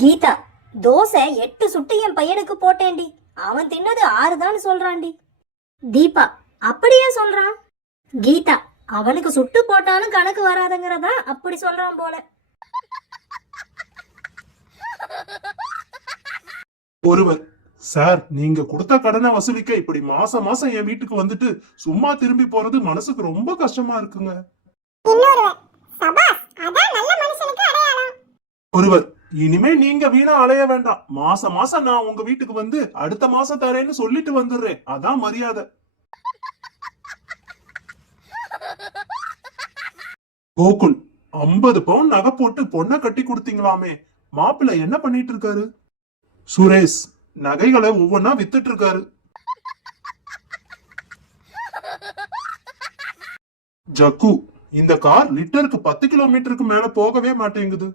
கீதா, தோசை 8 சுட்டு என் பையனுக்கு போட்டேன்டி. அவன் தின்னது 6 தான் சொல்றான்டி. தீபா, அப்படியே சொல்றான். கீதா, அவனுக்கு சுட்டு போட்டாலும் கணக்கு வராதுங்கிறதா அப்படி சொல்றான் போல. ஒருவர், சார் நீங்க கொடுத்த கடனை வசூலிக்க இப்படி மாசம் மாசம் என் வீட்டுக்கு வந்துட்டு சும்மா திரும்பி போறது மனசுக்கு ரொம்ப கஷ்டமா இருக்குங்க. ஒருவர், இனிமே நீங்க வீணா அலைய வேண்டாம். மாசம் மாசம் நான் உங்க வீட்டுக்கு வந்து அடுத்த மாசம் தரேன்னு சொல்லிட்டு வந்துடுறேன். அதான் மரியாதை. கோகுல், 50 பவுன் நகை போட்டு பொண்ணை கட்டி கொடுத்தீங்களாமே, மாப்பிள்ளை என்ன பண்ணிட்டு இருக்காரு? சுரேஷ், நகைகளை ஒவ்வொன்னா வித்துட்டு இருக்காரு. ஜக்கு, இந்த கார் லிட்டருக்கு 10 கிலோமீட்டருக்கு மேல போகவே மாட்டேங்குது.